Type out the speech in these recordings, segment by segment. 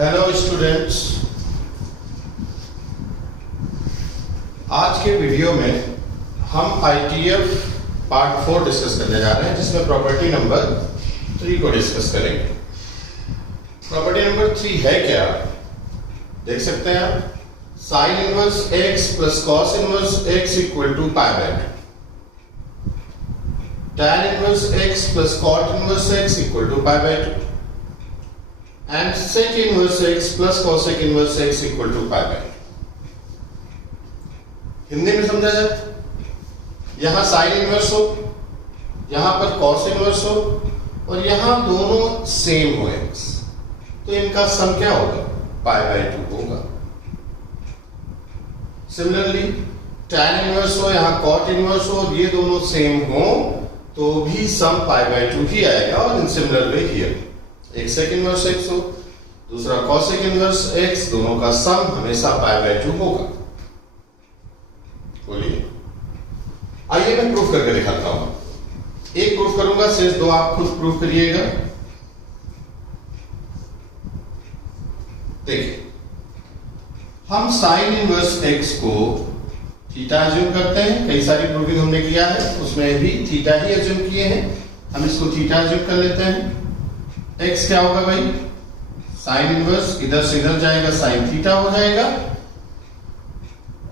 Hello students, आज के video में हम ITF पार्ट 4 डिस्कस करने जा रहे हैं, जिसमें प्रॉपर्टी नंबर 3 को डिस्कस करेंगे। प्रॉपर्टी नंबर 3 है क्या, देख सकते हैं आप। Sine inverse x plus cos inverse x equal to pi by 2, tan inverse x plus cot inverse x equal to pi by 2 and sec inverse x plus cosec inverse x equal to pi by 2। Hindi में समझा जाए, यहां sine inverse हो, यहां पर cos inverse हो और यहां दोनों सेम हो x, तो इनका सम क्या होगा, पाई बाय 2 होगा। सिमिलरली tan इनवर्स हो, यहां कॉट इनवर्स हो और ये दोनों सेम हो तो भी सम पाई बाय 2 ही आएगा। और इन सिमिलर वे हियर एक सेक इनवर्स x हो, दूसरा कॉसेक इनवर्स x, दोनों का सम हमेशा पाई बाय 2 होगा। बोलिए, आइए मैं प्रूफ करके दिखाता हूं। एक प्रूफ करूंगा, शेष दो आप खुद प्रूफ करिएगा। देखिए, हम साइन इनवर्स x को थीटा अज्यूम करते हैं। कई सारी प्रूविंग हमने किया है, उसमें भी थीटा ही अज्यूम किए हैं। हम इसको थीटा अज्यूम कर लेते हैं। x क्या होगा भाई, साइन इनवर्स इधर से इधर जाएगा, साइन थीटा हो जाएगा।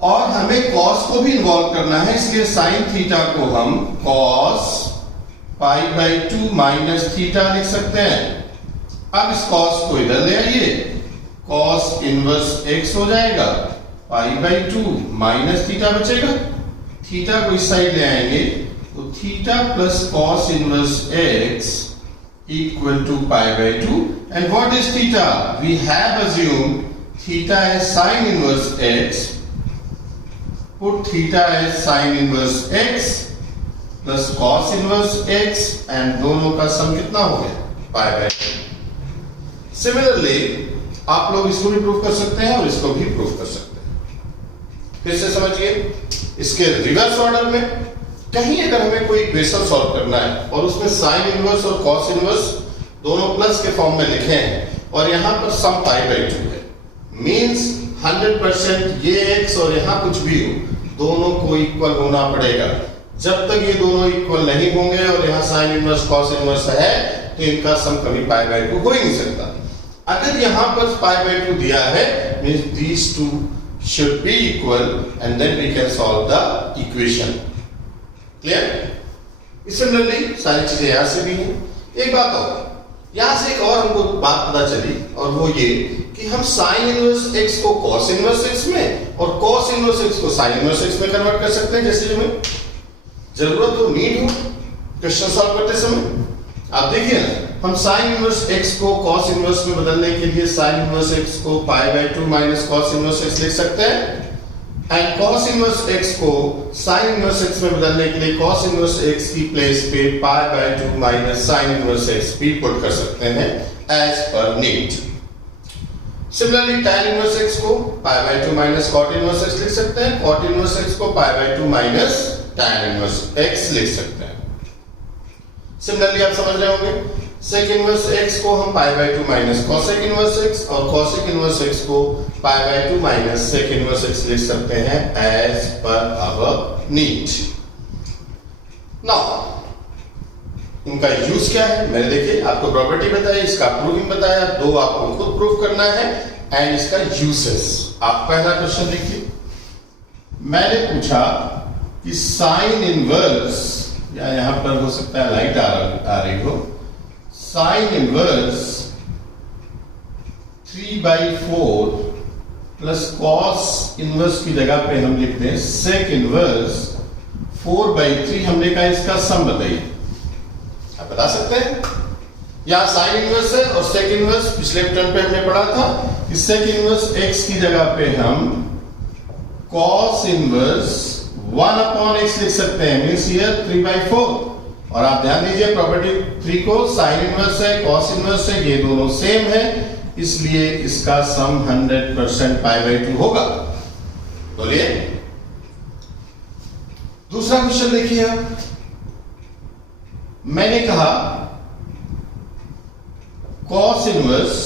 और हमें कॉस को भी इन्वॉल्व करना है, इसलिए साइन थीटा को हम cos pi by 2 minus theta लिख सकते हैं। अब इस कॉस को इधर ले आइए, कॉस इनवर्स x हो जाएगा, पाई बाय 2 माइनस थीटा बचेगा। थीटा को इस साइड ले आएंगे तो theta plus cos inverse x equal to pi by 2, and what is theta? We have assumed theta as sin inverse x. Put theta as sin inverse x plus cos inverse x, and दोनों का सम कितना हो गया, pi by 2। Similarly, आप लोग इसको भी proof कर सकते हैं और इसको भी प्रूफ कर सकते हैं। फिर से समझिए, इसके रिवर्स ऑर्डर में कहीं अगर हमें कोई इक्वेशन सॉल्व करना है और उसमें साइन इनवर्स और कॉस इनवर्स दोनों प्लस के फॉर्म में लिखे हैं और यहां पर सम पाई बाय 2 है, मींस 100% ये x और यहां कुछ भी हो, दोनों को इक्वल होना पड़ेगा। जब तक ये दोनों इक्वल नहीं होंगे और यहां साइन इनवर्स कॉस इनवर्स है तो इनका सम कभी पाई बाय 2 हो ही नहीं सकता। अगर यहां पर पाई बाय 2 दिया है, means these two should be equal and then we can solve the equation. Clear? Similarly सारी चीजें यहां से भी हैं। एक बात और, यहां से एक और हमको बात पता चली, और वो ये कि हम साइन इनवर्स x को कॉस इनवर्स x में और कॉस इनवर्स x को साइन इनवर्स x में कन्वर्ट कर सकते हैं, जैसे हमें जरूरत हो, नीड हो क्वेश्चन सॉल्व करते समय। आप देखिए ना, हम साइन इनवर्स x को कॉस इनवर्स में बदलने के लिए साइन इनवर्स x को pi by 2 minus cos inverse x लिख सकते हैं, एंड कॉस इनवर्स x को साइन इनवर्स x में बदलने के लिए कॉस इनवर्स x की प्लेस पे pi by 2 minus sine inverse x भी पुट कर सकते हैं as per need. Similarly tan inverse x को pi by 2 minus cot inverse x लिख सकते हैं, कॉट इनवर्स x को pi by 2 minus tan inverse x लिख सकते हैं। सिमिलरली आप समझ रहे होंगे, सेक इनवर्स x को हम pi by 2 minus cosec inverse x और कॉसेक इनवर्स x को pi by 2 minus sec inverse x लिख सकते हैं as per our need. Now इनका यूज क्या है, मैंने देखिए आपको प्रॉपर्टी बताई, इसका प्रूविंग बताया, दो आपको खुद प्रूफ करना है, एंड इसका यूसेस। आप पहला क्वेश्चन देखिए, मैंने पूछा कि साइन इनवर्स, या यहां पर हो सकता है लाइट आ रही हो, sine inverse 3/4 plus cos inverse की जगह पे हम लिखते हैं सेक इनवर्स 4/3। हमने कहा इसका सम बताइए। आप बता सकते हैं, यहां साइन इनवर्स है और सेक इनवर्स पिछले टर्म पे हमने पढ़ा था कि सेक इनवर्स x की जगह पे हम कॉस इनवर्स 1/x लिख सकते हैं, मींस हियर 3/4। और आप ध्यान दीजिए प्रॉपर्टी 3 को, साइन इनवर्स है, कॉस इनवर्स है, ये दोनों सेम है, इसलिए इसका सम 100% पाई बाय 2 होगा। बोलिए, दूसरा क्वेश्चन देखिए आप, मैंने कहा cos इनवर्स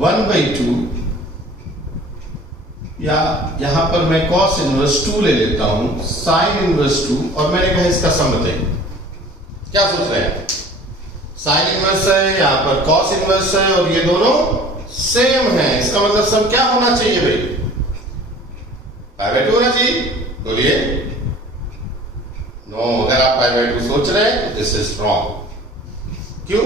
1/2 या यहां पर मैं cos इनवर्स 2 ले लेता हूं, sin इनवर्स 2, और मैंने कहा इसका सम बताइए। क्या सोच रहे हैं? sin इनवर्स है, यहां पर cos इनवर्स है, और ये दोनों सेम है। इसका मतलब सम क्या होना चाहिए भाई? π/2 होना चाहिए। बोलिए। नो, अगर आप π/2 सोच रहे हैं दिस इज रॉन्ग। क्यों?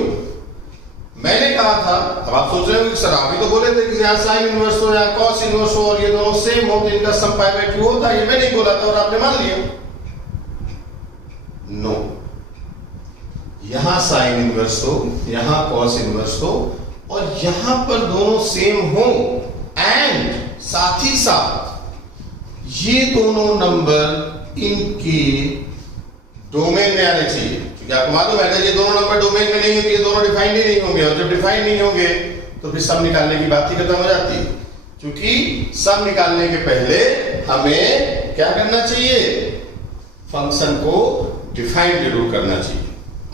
मैंने कहा था, अब आप सोच रहे हो कि सर अभी तो बोले थे कि यहाँ साइन इनवर्स हो या कॉस इनवर्स हो और ये दोनों सेम हो तो इनका सम π/2 होता है। ये मैं नहीं बोला था और आपने मान लिया। नो, यहां साइन इनवर्स हो, यहां कॉस इनवर्स हो, और यहां पर दोनों सेम हो, एंड साथ ही साथ ये दोनों नंबर इनके डोमेन में आने चाहिए। क्योंकि आपको मालूम है अगर ये दोनों नंबर डोमेन में नहीं है तो ये दोनों डिफाइन ही नहीं होंगे, और जब डिफाइन नहीं होंगे तो फिर सम निकालने की बात ही खत्म हो जाती है। क्योंकि सम निकालने के पहले हमें क्या करना चाहिए? फंक्शन को डिफाइन जरूर करना चाहिए।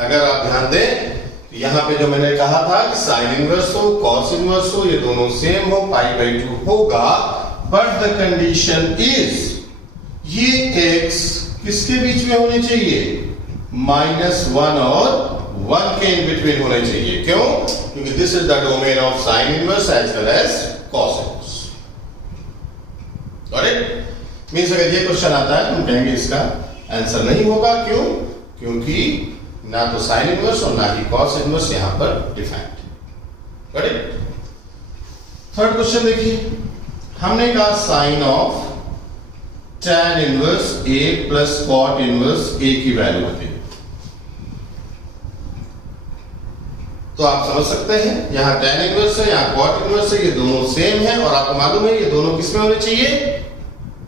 अगर आप ध्यान दें, यहां पे जो मैंने कहा था कि साइन इनवर्स हो, कॉस इनवर्स हो, ये दोनों सेम हो, π/2 होगा, बट द कंडीशन इज ये x किसके बीच में होने चाहिए? -1 और 1 के इन बिटवीन होने चाहिए। क्यों? क्योंकि this is the domain of sine inverse as well as cos inverse. Got it? Means अगर ये क्वेश्चन आता है तो हम कहेंगे इसका आंसर नहीं होगा। क्यों? क्योंकि ना तो साइन इनवर्स और ना ही कॉस इनवर्स यहां पर defined. Got it? Third question देखिए, हमने कहा sine of tan inverse a plus cot inverse a की वैल्यू होती है। तो आप समझ सकते हैं यहां tan इनवर्स है, यहां cot इनवर्स है, ये दोनों सेम है, और आपको मालूम है ये दोनों किसमें होने चाहिए?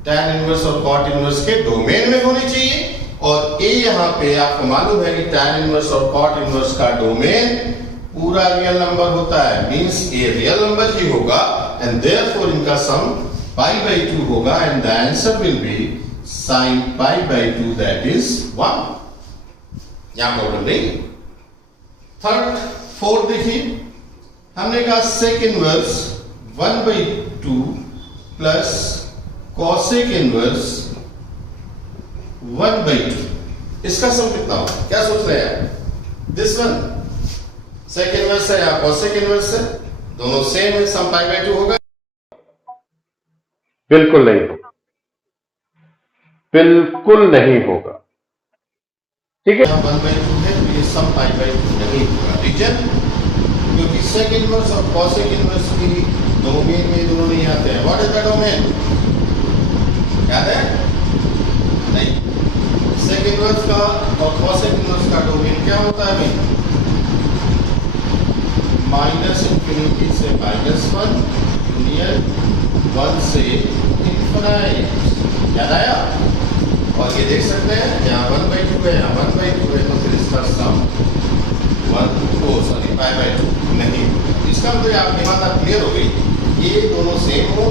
tan इनवर्स और cot इनवर्स के डोमेन में होने चाहिए। और a यहां पे आपको मालूम है कि tan इनवर्स और cot इनवर्स का डोमेन पूरा रियल नंबर होता है, मींस a रियल नंबर ही होगा, एंड देयरफॉर इनका सम π/2 होगा, and the answer will be sin π/2 that is 1। यहां प्रॉब्लम नहीं। थर्ड, फोर्थ देखिए, हमने कहा sec inverse 1/2 plus cosec inverse 1/2, इसका सम कितना होगा? क्या सोच रहे हैं? दिस वन सेक इनवर्स है या कॉसेक इनवर्स है, दोनों सेम है, सम π/2 होगा? बिल्कुल नहीं होगा, बिल्कुल नहीं होगा। ठीक है, 1/2 है तो ये सम π/2 नहीं होगा। रीजन? क्योंकि सेक इनवर्स और कॉसेक इनवर्स की डोमेन में दोनों नहीं आते हैं। What is the domain? याद है? नहीं। सेक इनवर्स का और कॉसेक इनवर्स का डोमेन क्या होता है भाई? -∞ से -1 यूनियन 1 से इनफिनाइट। याद आया? और ये देख सकते हैं यहाँ 1/2 है, यहाँ 1/2 है, तो फिर इसका सम π/2 नहीं। इसका मतलब आपकी बात आप क्लियर हो गई। ये दोनों सेम हो,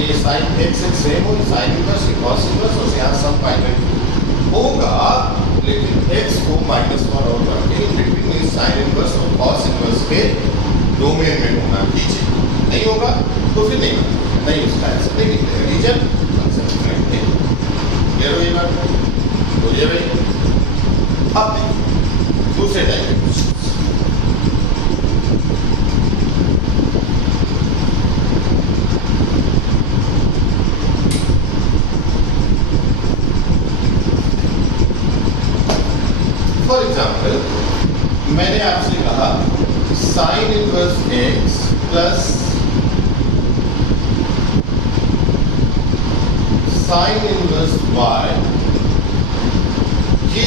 ये साइन x सेम हो, साइन इनवर्स कॉस इनवर्स, और यहाँ सम π/2 होगा, लेकिन x को -1 और 1 के बिटवीन साइन इनवर्स और कॉस इनवर्स के डोमेन में होना कीजिए। नहीं होगा तो फिर नहीं उसका आंसर नहीं निकलेगा। रीजन? आंसर करेक्ट नहीं। क्लियर हुई बात? बोलिए भाई। अब देखिए दूसरे टाइप के क्वेश्चन। फॉर एग्जाम्पल, मैंने आपसे कहा sign inverse x plus sine inverse y, ये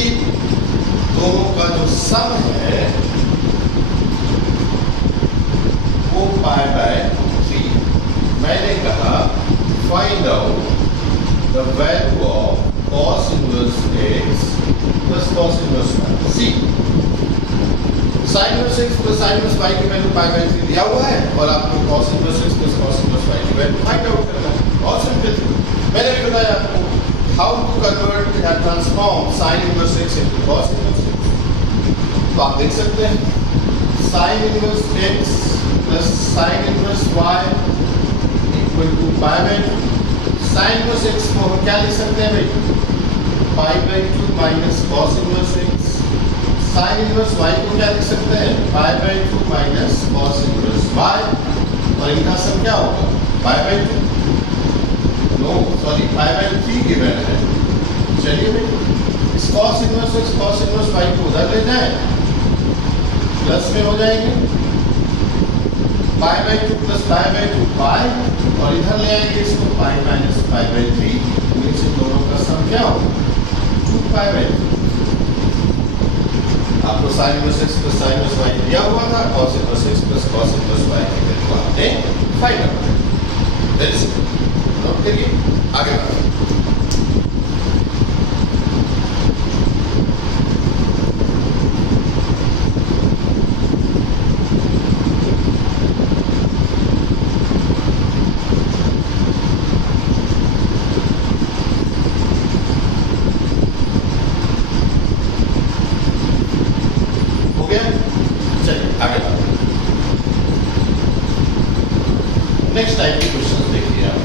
दोनों का जो सम है वो π/3। मैंने कहा find out the value of cos inverse x plus cos inverse y। See sine inverse x plus sine inverse y की वैल्यू π/3 दिया हुआ है, और आपको cos inverse x plus cos inverse y की वैल्यू फाइंड आउट करना है। और सिंपल, मैंने भी बताया आपको हाउ टू कन्वर्ट या transform sine inverse x into cos inverse x। तो आप देख सकते हैं sine inverse x plus sine inverse y equal to pi by two. Sine inverse x को हम क्या लिख सकते हैं भाई, pi by two minus cos inverse x। Sine inverse y को क्या लिख सकते हैं, pi by two minus cos inverse y, और इनका सम क्या होगा, pi by two, no sorry pi by 3 given है। चलिए भाई इस कॉस इनवर्स y को उधर ले जाए, प्लस में हो जाएंगे pi by two plus pi by two pi, और इधर ले आएंगे इसको पाई माइनस पाई बाई 3, नीचे दोनों का सम क्या होगा, 2 पाई बाई 2। आपको sign inverse x plus sine inverse y दिया हुआ था, cos inverse x plus cos inverse y की वैल्यू आपने फाइंड आउट कर। That's it. नोट करिए, आगे बढ़ते हैं। नेक्स्ट टाइप के क्वेश्चन देखिए आप।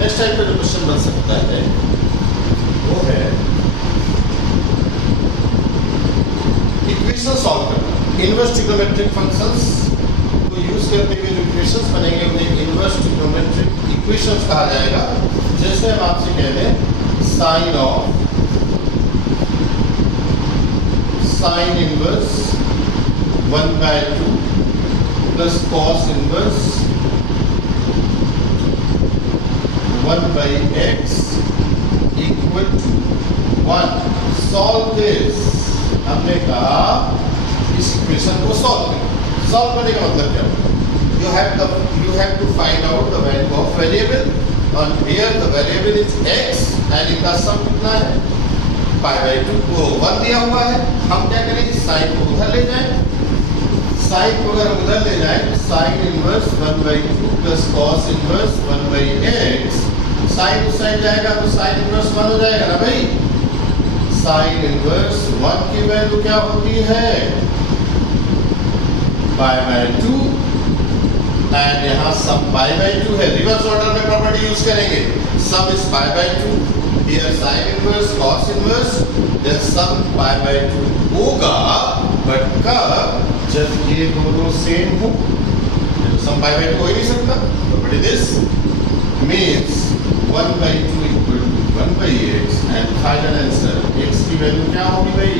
नेक्स्ट टाइप का जो क्वेश्चन बन सकता है वो है इक्वेशन सॉल्व करना। इनवर्स ट्रिग्नोमेट्रिक फंक्शंस को यूज करते हुए जो इक्वेशंस बनेंगे उन्हें इनवर्स ट्रिग्नोमेट्रिक इक्वेशंस कहा जाएगा। जैसे हम आपसे कह दें sine of sine inverse 1/2 plus cos inverse 1/x equal to 1। Solve this. हमने कहा इस इक्वेशन को सॉल्व करें। सॉल्व करने का मतलब क्या होगा, you have to find out the value of variable, and here the variable is x and इनका सम कितना है, पाई बाई 2 को 1 दिया हुआ है। हम क्या करेंगे, साइन को उधर ले जाएं। साइन को अगर उधर ले जाएं तो sine inverse 1/2 plus cos inverse 1/x। Sine उस साइड जाएगा तो साइन इनवर्स 1 हो जाएगा ना भाई। साइन इनवर्स 1 की वैल्यू क्या होती है, पाई बाई 2, एंड यहाँ सम पाई बाई 2 है। रिवर्स ऑर्डर में प्रॉपर्टी यूज करेंगे। सम is pi by 2, here sin inverse cos inverse, then sum pi by 2 होगा, but कब, जब ये दोनों सेम हो। सम pi by 2 हो ही नहीं सकता, तो what is this means 1/2 equal to 1/x, and final answer x की वैल्यू क्या होगी भाई,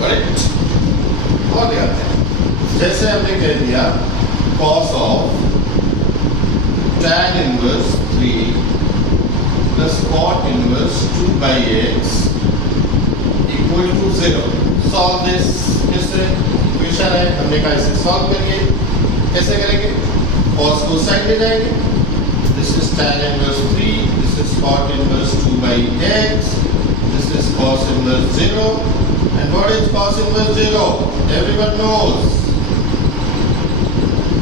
करेक्ट। और देखते हैं, जैसे हमने कह दिया cos of tan inverse 3 plus cot inverse 2/x equal to 0। Solve this। कैसे इक्वेशन है, हमने कहा इसे सॉल्व करिए। कैसे करेंगे, cos को साइड ले जाएंगे। This is tan inverse 3, this is cot inverse 2/x, this is cos inverse 0, and what is cos inverse 0? Everyone knows,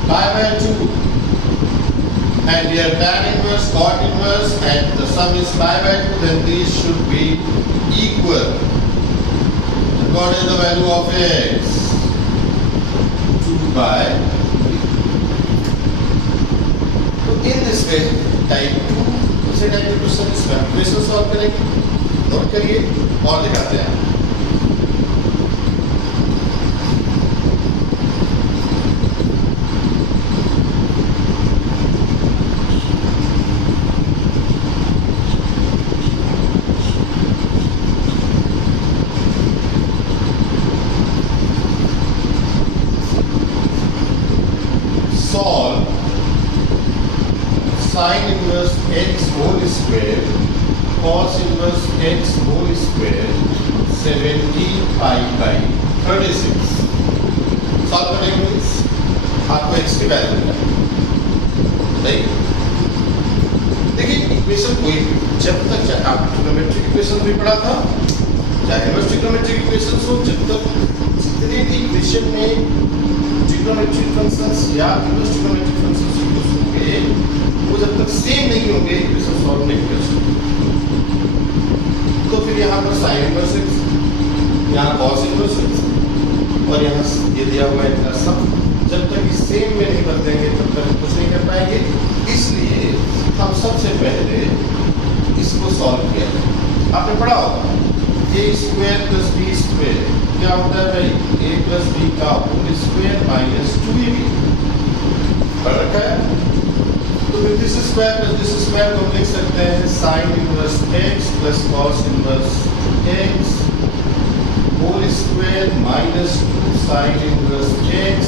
pi by 2, and here tan inverse, cot inverse, and the sum is pi by 2, then these should be equal. And what is the value of x? 2/3. So in this way, type 2 इसे type के question इसमें equation solve करेंगे। Note करिए और दिखाते हैं। Sin inverse x whole square cos inverse x whole square 70 pi by 36। Solve करेंगे means आपको x की वैल्यू मिलेगी। देखिए इक्वेशन कोई जब तक चाहे आप ट्रिग्नोमेट्रिक इक्वेशन भी पढ़ा था, चाहे इनवर्स ट्रिग्नोमेट्रिक इक्वेशन हो, जब तक जितने भी इक्वेशन में ट्रिग्नोमेट्रिक फंक्शंस या इनवर्स ट्रिग्नोमेट्रिक फंक्शंस यूज होंगे वो जब तक होंगे, इसे सॉल्व नहीं कर सकते। तो फिर यहाँ पर साइन इनवर्स x, यहाँ कॉस इनवर्स x और यहाँ ये दिया हुआ है इतना सम। जब तक इस सेम में नहीं बदलेंगे तब तक कुछ नहीं कर पाएंगे। इसलिए हम सबसे पहले इसको सॉल्व किया जाए। आपने पढ़ा होगा a square plus b square क्या होता है भाई, a प्लस बी का होल स्क्वायर माइनस 2ab पढ़ रखा है। तो फिर this square plus this square को हम लिख सकते हैं sine inverse x plus cos inverse x whole square minus 2 sine inverse x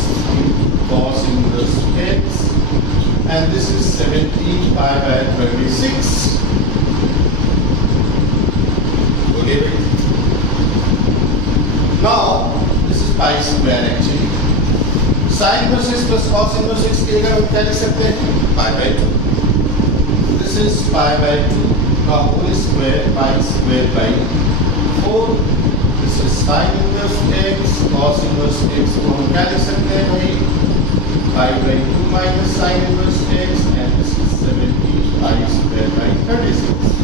cos inverse x and this is 17 pi by 26. Okay, right? Now this is pi square actually. Sin inverse x plus cos inverse x की जगह हम क्या लिख सकते हैं, pi by 2. This is pi by 2 का whole square pi square by 4. This is sin inverse x cos inverse x को हम क्या लिख सकते हैं भाई, pi by 2 minus sin inverse x and this is 70 pi square by 36.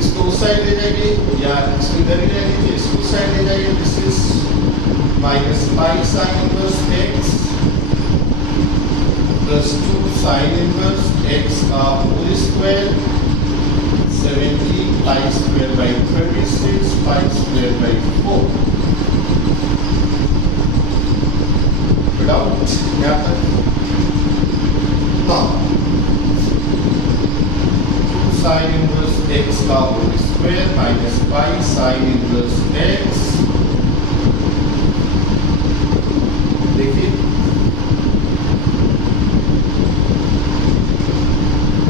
इसको उस साइड ले जाइए या इसको इधर ही ले लीजिए, इसको उस साइड ले जाइए। This is minus pi sin inverse x plus 2 sin inverse x का whole square 70 pi square by 36 pi square by 4 without यहाँ तक। हाँ 2 sin inverse x का whole square minus pi sin inverse x, देखिए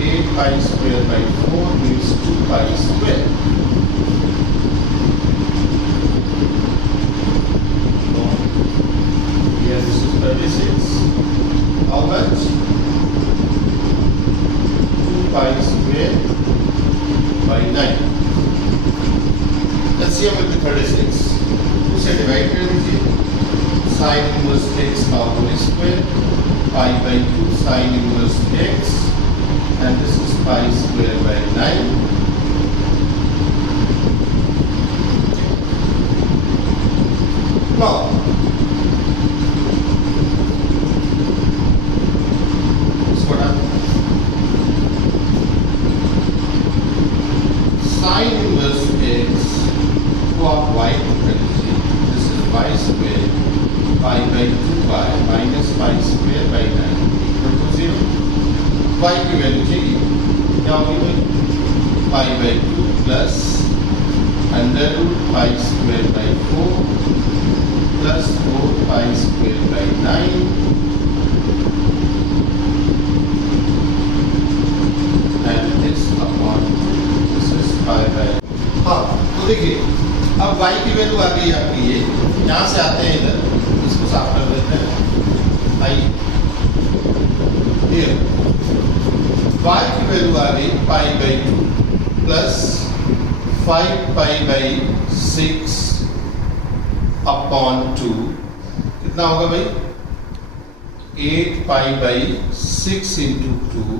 8 pi square by 4 means 2 pi square. So here this is 36. How much? 2 pi square by 9. LCM will be 36. उसे divide कर दीजिए। Sin inverse x का whole square pi by 2 sin inverse x and this is pi square by 9. Now इसको डाल sin inverse x को आप y को कर लीजिए। This is y square pi by 2y minus pi square by 9 equal to 0. y की value चाहिए, क्या होगी भाई, pi by 2 plus under root pi square by 4 plus 4 pi square by 9 and this upon this is pi by। हाँ तो देखिए अब y की वैल्यू आ गई आपकी, ये यहाँ से आते हैं इधर, इसको साफ कर देते हैं। आइए here y की वैल्यू आ गई पाई by 2 plus 5 pi by 6 upon 2, कितना होगा भाई, 8 पाई बाई 6 इंटू 2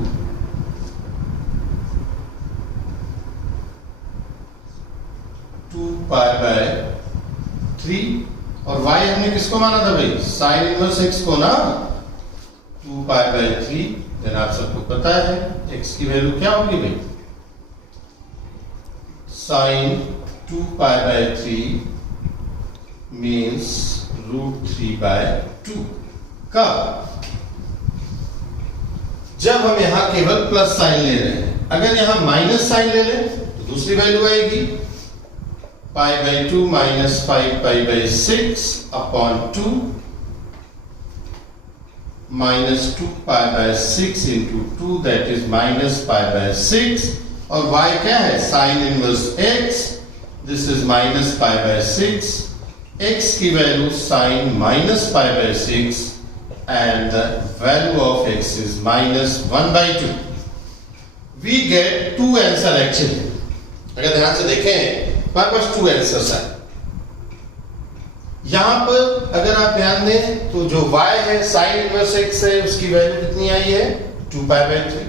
2 पाई बाय 3 और y हमने किसको माना था भाई, साइन इनवर्स x को ना, 2 पाई बाय 3। देन आप सबको पता है x की वैल्यू क्या होगी भाई, sine 2 pi by 3 means √3 by 2। कब, जब हम यहां केवल प्लस साइन ले रहे हैं। अगर यहां माइनस साइन ले लें तो दूसरी वैल्यू आएगी, pi by 2 minus 5 pi by 6 upon 2 minus 2 pi by 6 into 2 that is minus pi by 6 और y क्या है, sine inverse x, this is minus pi by 6, x की value sine minus pi by 6 and the value of x is minus 1 by 2. We get two answer actually. अगर ध्यान से देखें हमारे पास 2 answers है। यहां पर अगर आप ध्यान दें तो जो y है साइन इनवर्स x है, उसकी वैल्यू कितनी आई है, 2 पाई बाय 3।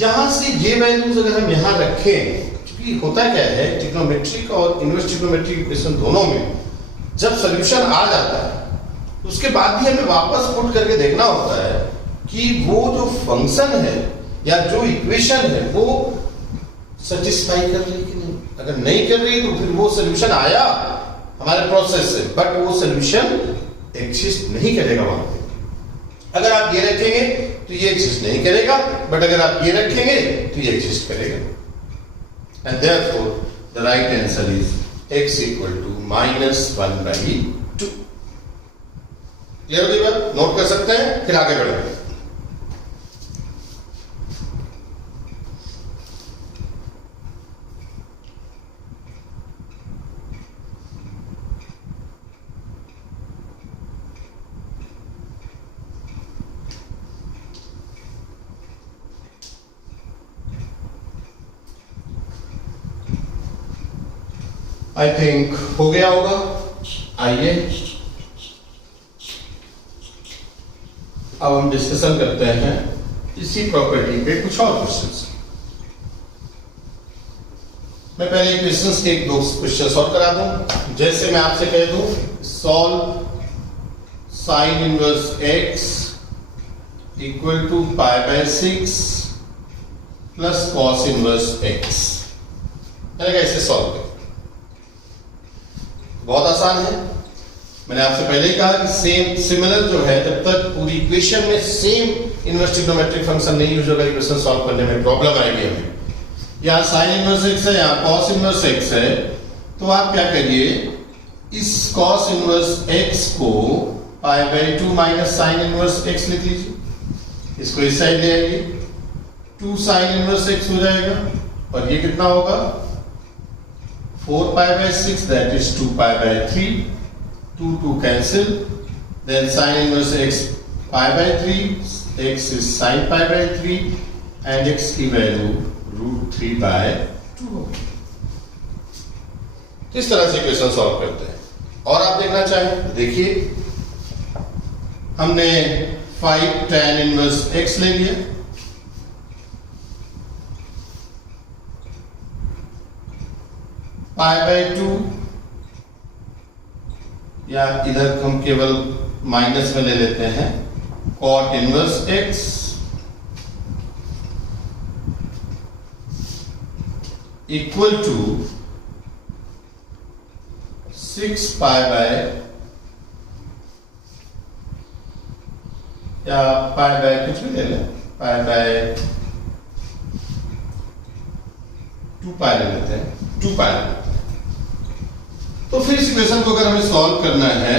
यहां से ये वैल्यूज अगर हम यहां रखें, क्योंकि होता क्या है ट्रिग्नोमेट्रिक और इनवर्स ट्रिग्नोमेट्रिक इक्वेशन दोनों में जब सॉल्यूशन आ जाता है उसके बाद भी हमें वापस पुट करके देखना होता है कि वो जो फंक्शन है या जो इक्वेशन है वो सेटिस्फाई कर रही है कि नहीं। अगर नहीं कर रही तो फिर वो सॉल्यूशन आया हमारे प्रोसेस से, बट वो सॉल्यूशन एग्जिस्ट नहीं करेगा वहां पे। अगर आप ये रखेंगे तो ये एग्जिस्ट नहीं करेगा, बट अगर आप ये रखेंगे तो ये एग्जिस्ट करेगा। And therefore the right answer is x equal to -1/2। Clear होगी बात? नोट कर सकते हैं, फिर आगे बढ़ेंगे। आई थिंक हो गया होगा। आइए अब हम डिस्कशन करते हैं इसी प्रॉपर्टी पे कुछ और क्वेश्चंस। मैं पहले क्वेश्चंस के एक दो क्वेश्चन सॉल्व करा दूं। जैसे मैं आपसे कह दूं solve sine inverse x equal to π/6 plus cos inverse x। मैंने कैसे सॉल्व किया? बहुत आसान है। मैंने आपसे पहले ही कहा कि सेम सिमिलर जो है जब तक पूरी इक्वेशन में सेम इनवर्स ट्रिग्नोमेट्रिक फंक्शन नहीं यूज होगा इक्वेशन सॉल्व करने में प्रॉब्लम आएगी हमें। यहाँ साइन इनवर्स x है, यहाँ कॉस इनवर्स x है, तो आप क्या करिए इस कॉस इनवर्स x को π/2 माइनस साइन इनवर्स x लिख लीजिए। इसको इस साइड ले आइए, 2 साइन इनवर्स x हो जाएगा और ये कितना होगा 4π/6 that is 2π/3, 2 cancel, then sin inverse x π/3, x is sin π/3 and x की वैल्यू √3/2 होगी। इस तरह से इक्वेशन सॉल्व करते हैं। और आप देखना चाहें तो देखिए हमने 5 tan इनवर्स x ले लिया, π/2 या इधर हम केवल माइनस में ले लेते हैं cot inverse x equal to 6π या π कुछ भी ले लें, π/2π ले लेते हैं, 2π। तो फिर इस इक्वेशन को अगर हमें सॉल्व करना है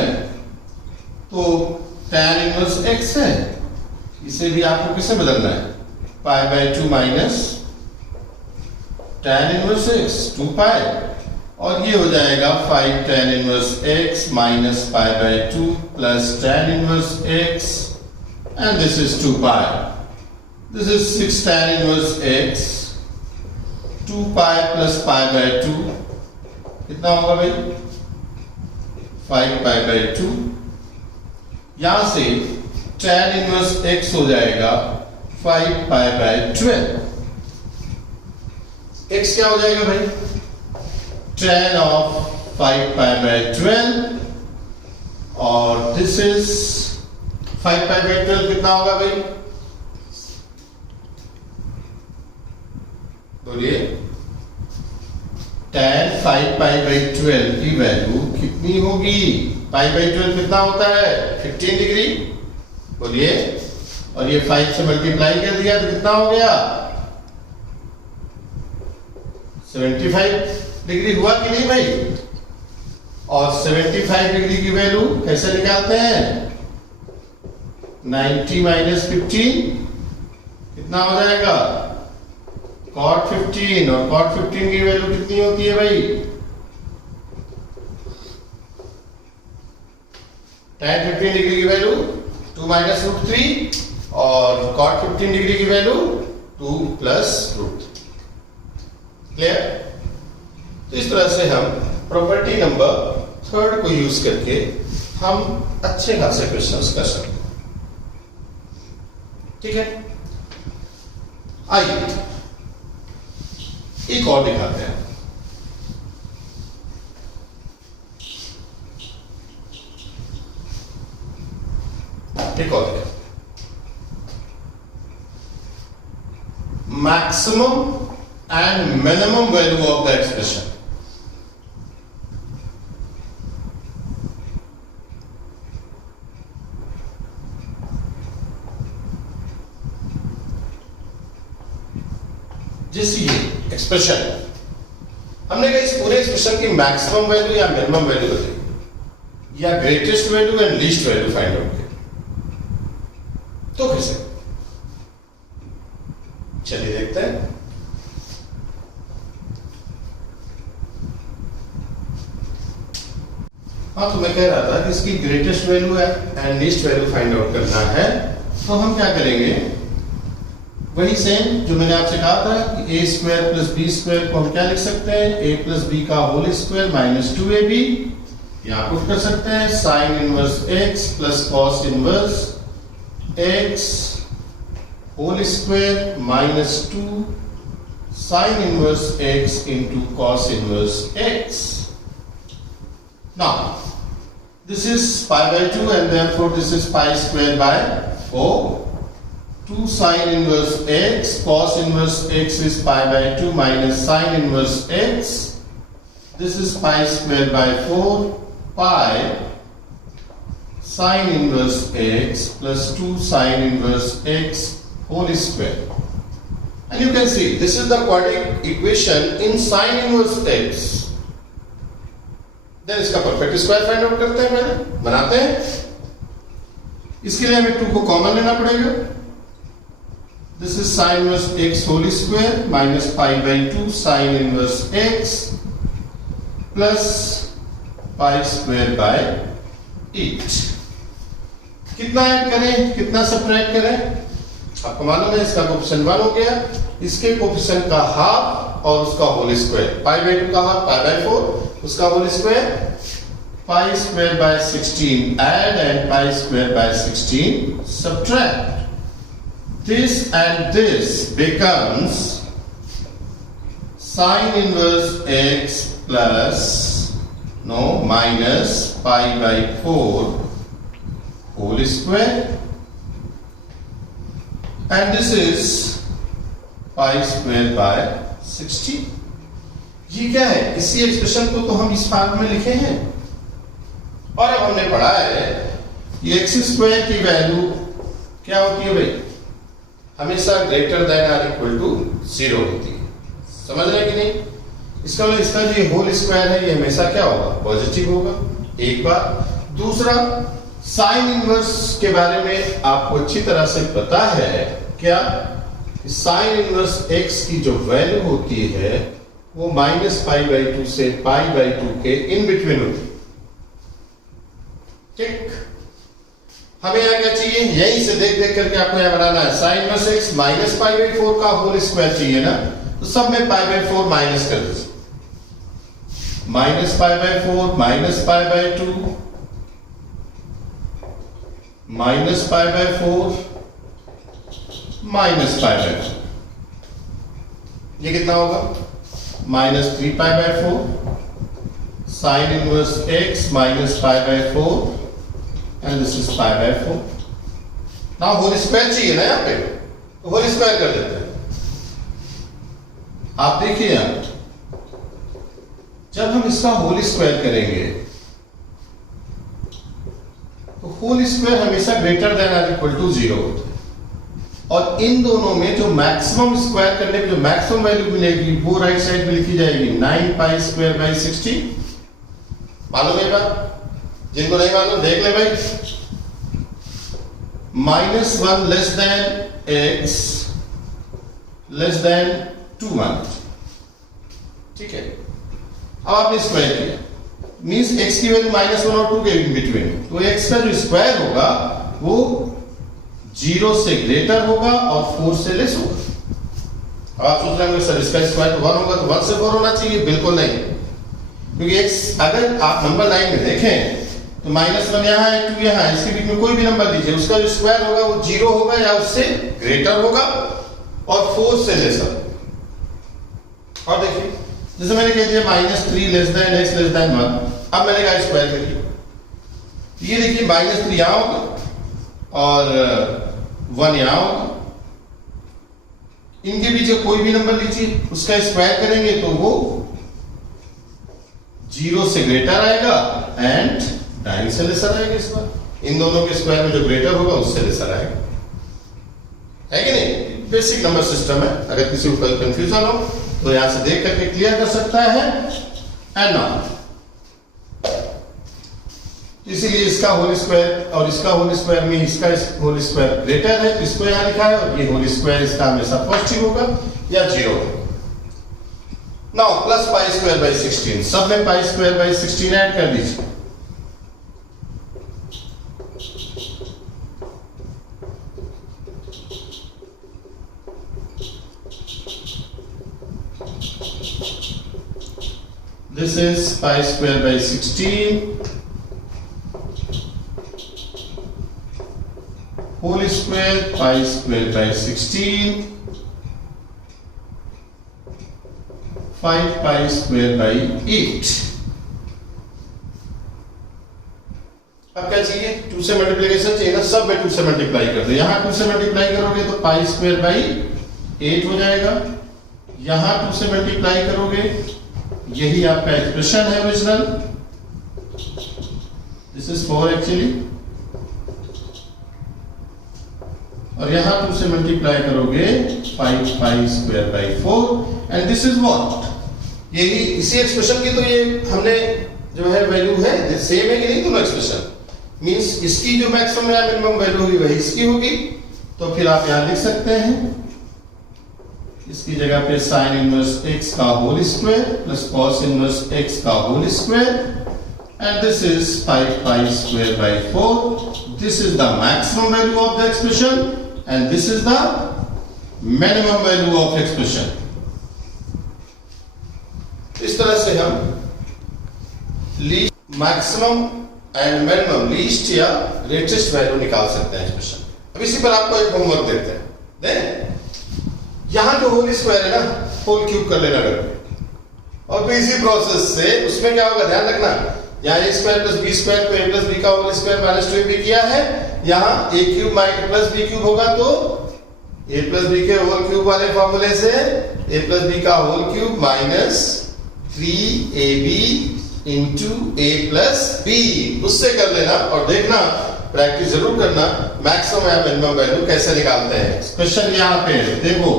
तो tan इनवर्स x है, इसे भी आपको किससे बदलना है π/2 माइनस tan इनवर्स x 2π, और ये हो जाएगा 5 tan inverse x minus π/2 plus tan inverse x and this is 2π। This is 6 tan inverse x 2π plus π/2 कितना होगा भाई 5π/2। यहां से tan इनवर्स x हो जाएगा 5π/12। x क्या हो जाएगा भाई tan ऑफ 5π/12 और दिस इज 5π/12 कितना होगा भाई बोलिए tan 5π/12 की वैल्यू कितनी होगी? π/12 कितना होता है 15 डिग्री, बोलिए, और ये 5 से मल्टीप्लाई कर दिया तो कितना हो गया 75 डिग्री हुआ कि नहीं भाई? और 75 डिग्री की वैल्यू कैसे निकालते हैं 90 माइनस 15 कितना हो जाएगा cot 15, और cot 15 की वैल्यू कितनी होती है भाई tan 15 डिग्री की वैल्यू 2 माइनस √3 और cot 15 डिग्री की वैल्यू 2 प्लस √3। क्लियर? तो इस तरह से हम प्रॉपर्टी नंबर 3 को यूज करके हम अच्छे खासे क्वेश्चंस कर सकते हैं। ठीक है, आइए एक और दिखाते हैं। एक और दिखाते हैं। maximum and minimum value of the expression. जैसे ये एक्सप्रेशन हमने कहा इस पूरे एक्सप्रेशन की मैक्सिमम वैल्यू या मिनिमम वैल्यू बताइए या greatest value and least value find out करिए, तो कैसे? चलिए देखते हैं। हाँ, तो मैं कह रहा था कि इसकी ग्रेटेस्ट वैल्यू है and least value find out करना है, तो हम क्या करेंगे, वही सेम जो मैंने आपसे कहा था कि a square plus b square को हम क्या लिख सकते हैं, a प्लस बी का होल स्क्वायर माइनस 2ab, यहां पुट कर सकते हैं sine inverse x plus cos inverse x whole square minus 2 sine inverse x into cos inverse x. Now this is pi by 2 and therefore this is pi square by 4. 2 sin inverse x cos inverse x is pi by 2 minus sin inverse x. This is pi square by 4 pi sin inverse x plus 2 sin inverse x whole square. And you can see this is the quadratic equation in sin inverse x. Then इसका perfect square find out करते हैं, पहले बनाते हैं। इसके लिए हमें 2 को कॉमन लेना पड़ेगा। This is sine inverse x whole square minus pi by 2 sine inverse x plus pi square by 8। कितना ऐड करें, कितना सब्ट्रैक्ट करें? आपको मालूम है इसका कोफिशिएंट 1 हो गया, इसके कोफिशिएंट का हाफ और उसका होल स्क्वायर, पाई बाई 2 का हाफ पाई बाई 4, उसका whole square pi square by 16 add and pi square by 16 subtract. This and this becomes sin inverse x plus minus pi by 4 whole square, and this is pi square by 16. ये क्या है? इसी expression को तो हम इस form में लिखे हैं, और अब हमने पढ़ा है कि एक्स स्क्वायर की वैल्यू क्या होती है भाई, हमेशा greater than or equal to 0 होती है। समझ रहे कि नहीं? इसका मतलब इसका जो होल स्क्वायर है ये हमेशा क्या होगा, पॉजिटिव होगा, एक बार। दूसरा, साइन इनवर्स के बारे में आपको अच्छी तरह से पता है क्या, साइन इनवर्स एक्स की जो वैल्यू होती है वो माइनस पाई बाई 2 से पाई बाई 2 के इन बिटवीन होती है। ठीक, हमें यहां क्या चाहिए, यहीं से देख देख करके आपको यहां बनाना है। Sine inverse x minus pi by 4 का होल स्क्वायर चाहिए ना, तो सब में पाई बाई 4 माइनस कर दीजिए। Minus pi by 4 minus pi by 2 minus pi by 4 minus pi by 4, ये कितना होगा, minus 3 pi by 4 sine inverse x minus pi by 4 and this is pi by 4। Now whole square चाहिए ना यहां पे, तो होल स्क्वायर कर देते हैं। आप देखिए यहां, जब हम इसका होल स्क्वायर करेंगे तो होल स्क्वायर हमेशा greater than or equal to 0 होता है, और इन दोनों में जो मैक्सिमम स्क्वायर करने की जो मैक्सिमम वैल्यू मिलेगी वो राइट साइड में लिखी जाएगी 9 पाई स्क्वायर बाई 60। मालूम है बात? जिनको नहीं मालूम देख ले भाई। -1 less than x less than 2 1, ठीक है। अब आपने स्क्वायर किया, मींस x की वैल्यू -1 और 2 के बिटवीन, तो x का जो स्क्वायर होगा वो 0 से ग्रेटर होगा और 4 से लेस होगा। अब आप सोच रहे होंगे सर इसका स्क्वायर 1 होगा तो 1 से 4 होना चाहिए, बिल्कुल नहीं, क्योंकि x अगर आप नंबर लाइन में देखें तो -1 यहाँ है, 2 यहाँ है, इसके बीच में कोई भी नंबर लीजिए, उसका जो स्क्वायर होगा वो 0 होगा या उससे ग्रेटर होगा। और 4 से लेसर। और देखिए जैसे मैंने कह दिया -3 less than x less than 1, अब मैंने कहा स्क्वायर करिए। ये देखिए -3 यहां होगा और 1 यहां होगा, इनके बीच कोई भी नंबर लीजिए, उसका स्क्वायर करेंगे तो वो 0 से ग्रेटर आएगा एंड दाईं से लेसर आएगा। इस बार इन दोनों के स्क्वायर में जो ग्रेटर होगा उससे लेसर आएगा, है कि नहीं? बेसिक नंबर सिस्टम है, अगर किसी को कोई कंफ्यूजन हो तो यहां से देख करके क्लियर कर सकता है। एंड नाउ इसीलिए इसका होल स्क्वायर और इसका होल स्क्वायर में इसका होल स्क्वायर ग्रेटर है, इसको यहां लिखा है, और ये होल स्क्वायर इसका हमेशा पॉजिटिव होगा या 0 होगा। Now plus pi square by 16, सब में पाई स्क्वायर बाई 16 ऐड कर दीजिए। This is pi square by 16 whole square, pi square by 16 5 pi square by 8। अब क्या चाहिए? 2 से मल्टीप्लिकेशन चाहिए ना, सब में 2 से मल्टीप्लाई कर दो। यहां 2 से मल्टीप्लाई करोगे तो पाई स्क्वायर बाई 8 हो जाएगा, यहां 2 से मल्टीप्लाई करोगे, यही आपका एक्सप्रेशन है ओरिजिनल। दिस इज 4 एक्चुअली, और यहां 2 से मल्टीप्लाई करोगे 5 pi square by 4 and this is what, यही इसी एक्सप्रेशन की तो ये हमने जो है वैल्यू है, सेम है कि नहीं दोनों एक्सप्रेशन, मींस इसकी जो मैक्सिमम या मिनिमम वैल्यू होगी वही इसकी होगी। तो फिर आप यहां लिख सकते हैं इसकी जगह पे साइन इनवर्स x का whole square plus cos inverse x का whole square and this is 5 pi square by 4। This is the maximum value of the expression and this is the minimum value of expression. इस तरह से हम least maximum and minimum, least या greatest value निकाल सकते हैं expression. अब इसी पर आपको एक होमवर्क देते हैं, दें यहां जो होल स्क्वायर है ना, होल क्यूब कर लेना करके, और फिर इसी प्रोसेस से उसमें क्या होगा ध्यान रखना, यहाँ a square plus b square को a प्लस b का होल स्क्वायर माइनस 2ab किया है, यहाँ a cube minus plus b cube होगा तो a प्लस b के होल क्यूब वाले फॉर्मूले से a प्लस b का whole cube minus 3ab into a plus b, उससे कर लेना और देखना, प्रैक्टिस जरूर करना मैक्सिमम या मिनिमम वैल्यू कैसे निकालते हैं। क्वेश्चन यहाँ पे देखो,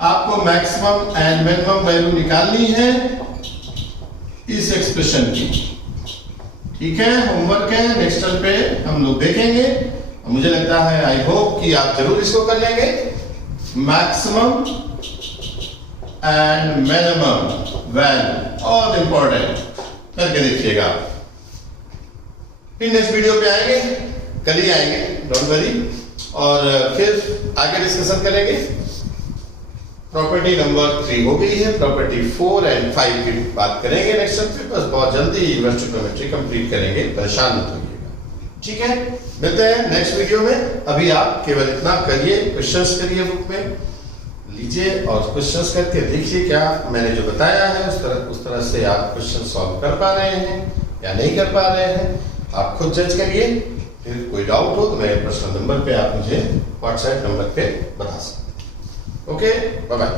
आपको मैक्सिमम एंड मिनिमम वैल्यू निकालनी है इस एक्सप्रेशन की, ठीक है? होमवर्क है, नेक्स्ट टर्म पे हम लोग देखेंगे। मुझे लगता है, आई होप कि आप जरूर इसको कर लेंगे। Maximum and minimum value all important करके देखिएगा। फिर नेक्स्ट वीडियो पे आएंगे, कल ही आएंगे, डोंट वरी, और फिर आगे डिस्कशन करेंगे। प्रॉपर्टी नंबर 3 हो गई है, प्रॉपर्टी 4 एंड 5 की बात करेंगे नेक्स्ट टाइम। बस बहुत जल्दी इन्वर्स ट्रिग्नोमेट्री कंप्लीट करेंगे, परेशान मत होइएगा, ठीक है? मिलते हैं नेक्स्ट वीडियो में। अभी आप केवल इतना करिए, क्वेश्चंस करिए, बुक में लीजिए और क्वेश्चंस करके देखिए क्या मैंने जो बताया है उस तरह से आप क्वेश्चन सॉल्व कर पा रहे हैं या नहीं कर पा रहे हैं, आप खुद जज करिए। फिर कोई डाउट हो तो मेरे पर्सनल नंबर पे आप मुझे व्हाट्सएप नंबर पे बता सकते हैं। Okay, bye bye.